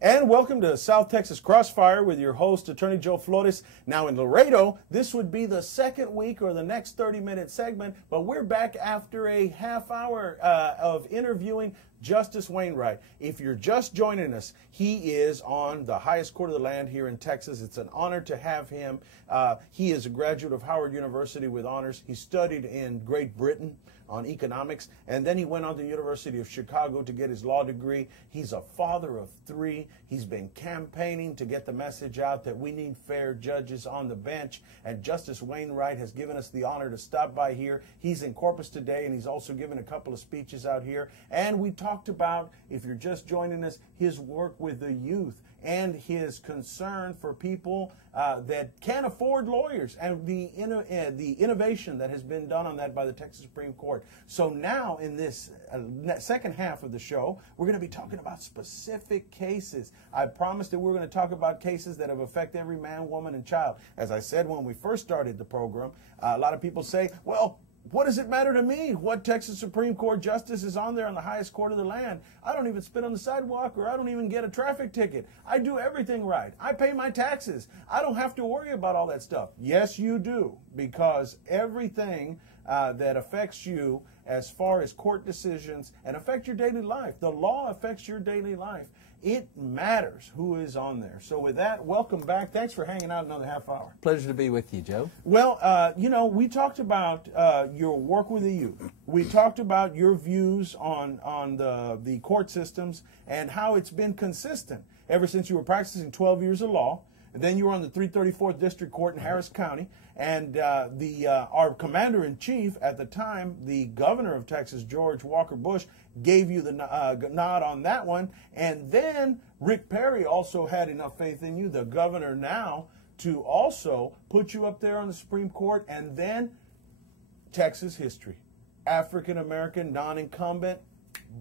And welcome to South Texas Crossfire with your host, Attorney Joe Flores. Now in Laredo, this would be the second week or the next 30-minute segment, but we're back after a half hour of interviewing Justice Wainwright. If you're just joining us, he is on the highest court of the land here in Texas. It's an honor to have him. He is a graduate of Howard University with honors. He studied in Great Britain on economics, and then he went on to the University of Chicago to get his law degree. He's a father of three. He's been campaigning to get the message out that we need fair judges on the bench, and Justice Wainwright has given us the honor to stop by here. He's in Corpus today, and he's also given a couple of speeches out here. And we talked about, if you're just joining us, his work with the youth and his concern for people that can't afford lawyers, and the innovation that has been done on that by the Texas Supreme Court. So now in this second half of the show, we're going to be talking about specific cases. I promised that we're going to talk about cases that have affected every man, woman, and child. As I said when we first started the program, a lot of people say, well, what does it matter to me what Texas Supreme Court justice is on there on the highest court of the land? I don't even spit on the sidewalk, or I don't even get a traffic ticket. I do everything right. I pay my taxes. I don't have to worry about all that stuff. Yes, you do, because everything that affects you as far as court decisions and affect your daily life, the law affects your daily life. It matters who is on there. So with that, welcome back. Thanks for hanging out another half hour. Pleasure to be with you, Joe. Well, you know, we talked about your work with the youth. We talked about your views on the court systems and how it's been consistent ever since you were practicing 12 years of law. And then you were on the 334th District Court in Harris County. And our commander-in-chief at the time, the governor of Texas, George Walker Bush, gave you the nod on that one. And then Rick Perry also had enough faith in you, the governor now, to also put you up there on the Supreme Court. And then Texas history. African-American, non-incumbent,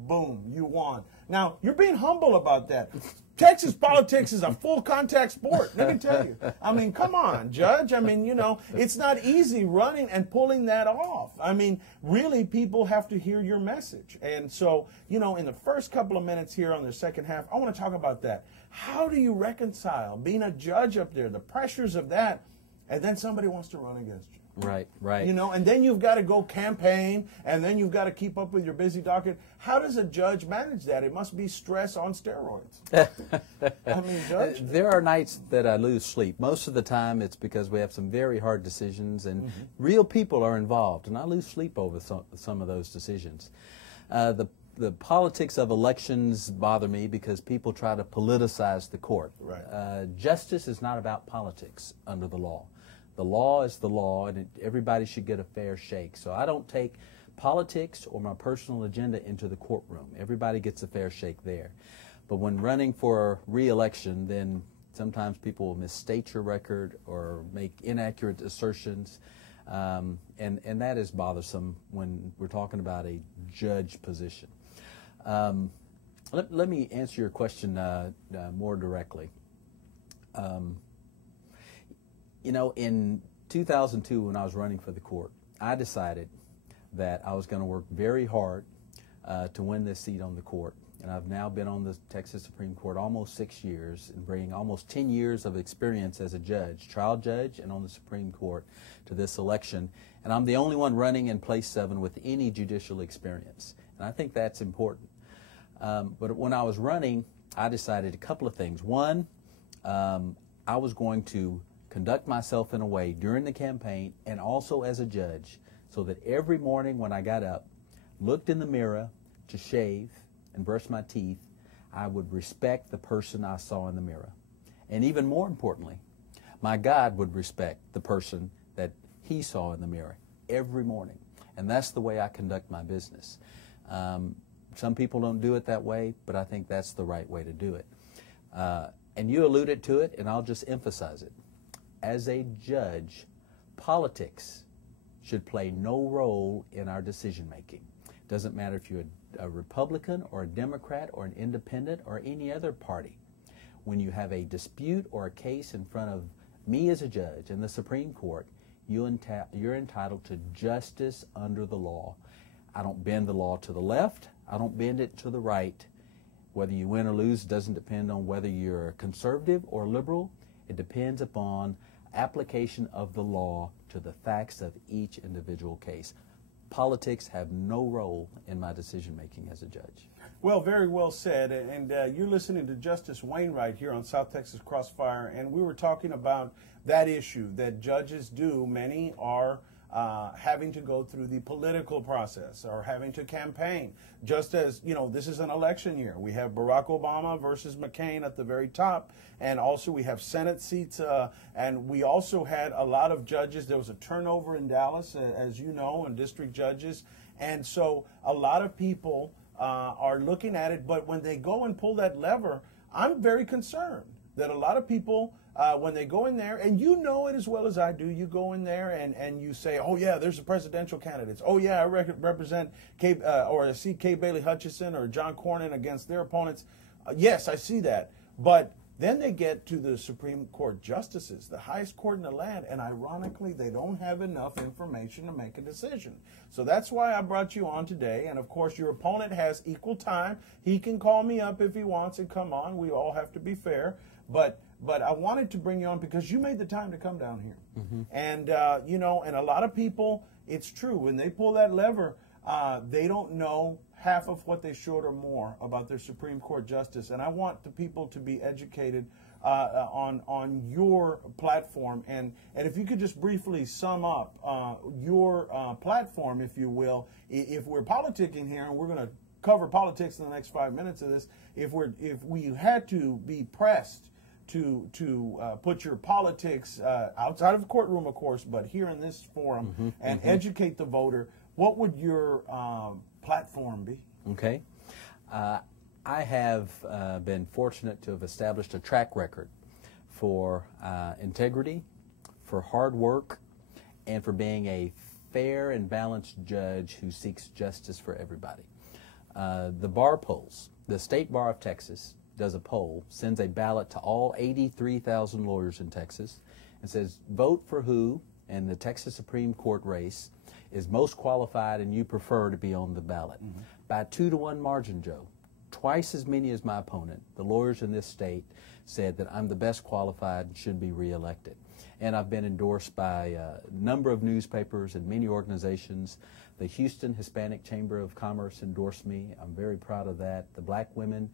boom, you won. Now, you're being humble about that. Texas politics is a full contact sport, let me tell you. I mean, come on, Judge. I mean, you know, it's not easy running and pulling that off. I mean, really, people have to hear your message. And so, you know, in the first couple of minutes here on the second half, I want to talk about that. How do you reconcile being a judge up there, the pressures of that, and then somebody wants to run against you? Right, right. You know, and then you've got to go campaign, and then you've got to keep up with your busy docket. How does a judge manage that? It must be stress on steroids. I mean, Judge. There are nights that I lose sleep. Most of the time it's because we have some very hard decisions, and real people are involved, and I lose sleep over some of those decisions. The politics of elections bother me because people try to politicize the court. Right. Justice is not about politics under the law. The law is the law, and everybody should get a fair shake. So I don't take politics or my personal agenda into the courtroom. Everybody gets a fair shake there. But when running for re-election, then sometimes people will misstate your record or make inaccurate assertions, and that is bothersome when we're talking about a judge position. Let me answer your question more directly. You know, in 2002, when I was running for the court, I decided that I was going to work very hard to win this seat on the court. And I've now been on the Texas Supreme Court almost 6 years and bringing almost 10 years of experience as a judge, trial judge, and on the Supreme Court to this election. And I'm the only one running in place 7 with any judicial experience. And I think that's important. But when I was running, I decided a couple of things. One, I was going to conduct myself in a way during the campaign and also as a judge so that every morning when I got up, looked in the mirror to shave and brush my teeth, I would respect the person I saw in the mirror. And even more importantly, my God would respect the person that he saw in the mirror every morning. And that's the way I conduct my business. Some people don't do it that way, but I think that's the right way to do it. And you alluded to it, and I'll just emphasize it. As a judge, politics should play no role in our decision making. It doesn't matter if you're a Republican or a Democrat or an independent or any other party. When you have a dispute or a case in front of me as a judge in the Supreme Court, you're entitled to justice under the law. I don't bend the law to the left. I don't bend it to the right. Whether you win or lose doesn't depend on whether you're conservative or liberal. It depends upon application of the law to the facts of each individual case. Politics have no role in my decision making as a judge. Well, very well said. And you're listening to Justice Wainwright here on South Texas Crossfire, and we were talking about that issue that judges do. Many are having to go through the political process or having to campaign. Just as, you know, this is an election year. We have Barack Obama versus McCain at the very top, and also we have Senate seats, and we also had a lot of judges. There was a turnover in Dallas, as you know, and district judges, and so a lot of people are looking at it, but when they go and pull that lever, I'm very concerned that a lot of people, when they go in there, and you know it as well as I do, you go in there and you say, oh yeah, there's the presidential candidates. Oh yeah, I represent or I see Kay Bailey Hutchison or John Cornyn against their opponents. Yes, I see that. But then they get to the Supreme Court justices, the highest court in the land, and ironically, they don't have enough information to make a decision. So that's why I brought you on today. And of course, your opponent has equal time. He can call me up if he wants and come on. We all have to be fair. But I wanted to bring you on because you made the time to come down here. Mm-hmm. And, you know, and a lot of people, it's true, when they pull that lever, they don't know half of what they should or more about their Supreme Court justice. And I want the people to be educated on your platform. And if you could just briefly sum up your platform, if you will, if we're politicking here, and we're going to cover politics in the next 5 minutes of this, if we had to be pressed to put your politics outside of the courtroom, of course, but here in this forum, and educate the voter, what would your platform be? Okay. I have been fortunate to have established a track record for integrity, for hard work, and for being a fair and balanced judge who seeks justice for everybody. The bar polls, the State Bar of Texas does a poll, sends a ballot to all 83,000 lawyers in Texas, and says, vote for who in the Texas Supreme Court race is most qualified and you prefer to be on the ballot. By a 2-to-1 margin, Joe, twice as many as my opponent, the lawyers in this state said that I'm the best qualified and should be reelected. And I've been endorsed by a number of newspapers and many organizations. The Houston Hispanic Chamber of Commerce endorsed me. I'm very proud of that. The Black women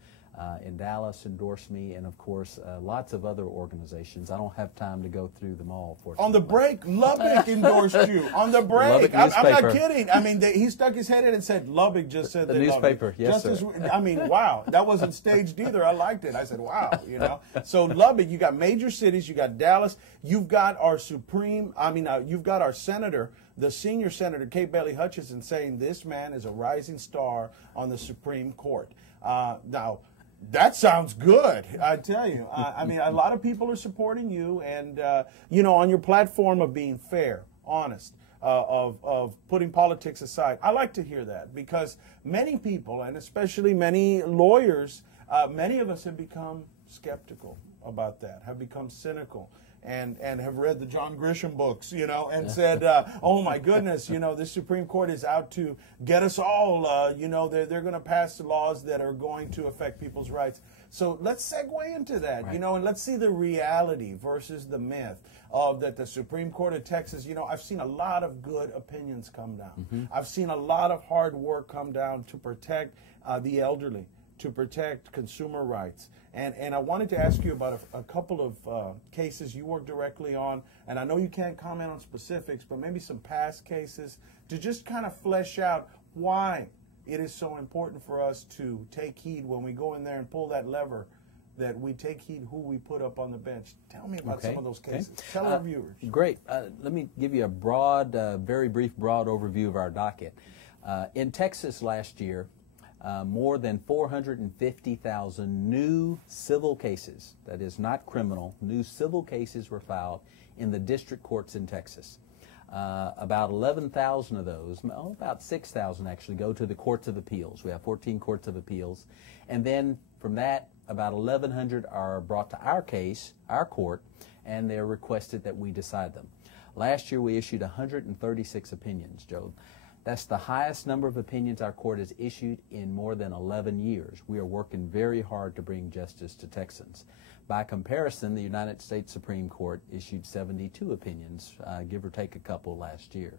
in Dallas endorsed me, and of course lots of other organizations. I don't have time to go through them all. On the break, Lubbock endorsed you. On the break, I'm not kidding. I mean, he stuck his head in and said, Lubbock just said the newspaper. Yes, sir. I mean, wow, that wasn't staged either. I liked it. I said, wow, you know. So Lubbock, you got major cities, you got Dallas, you've got our you've got our senator, the senior senator, Kay Bailey Hutchison, saying this man is a rising star on the Supreme Court. Now, that sounds good, I tell you. I mean, a lot of people are supporting you, and you know, on your platform of being fair, honest, of putting politics aside. I like to hear that because many people, and especially many lawyers, many of us have become skeptical about that, have become cynical. And have read the John Grisham books, you know, and said, oh my goodness, you know, the Supreme Court is out to get us all, you know, they're going to pass laws that are going to affect people's rights. So let's segue into that, you know, and let's see the reality versus the myth of that the Supreme Court of Texas, you know, I've seen a lot of good opinions come down. I've seen a lot of hard work come down to protect the elderly, to protect consumer rights. And I wanted to ask you about a couple of cases you work directly on, and I know you can't comment on specifics, but maybe some past cases to just kind of flesh out why it is so important for us to take heed when we go in there and pull that lever, that we take heed who we put up on the bench. Tell me about some of those cases. Tell our viewers. Great. Let me give you a broad, very brief, broad overview of our docket. In Texas last year, more than 450,000 new civil cases, that is not criminal, new civil cases were filed in the district courts in Texas. About 11,000 of those, about 6,000 actually, go to the courts of appeals. We have 14 courts of appeals. And then from that, about 1,100 are brought to our case, our court, and they're requested that we decide them. Last year we issued 136 opinions, Joe. That's the highest number of opinions our court has issued in more than 11 years. We are working very hard to bring justice to Texans. By comparison, the United States Supreme Court issued 72 opinions, give or take a couple last year.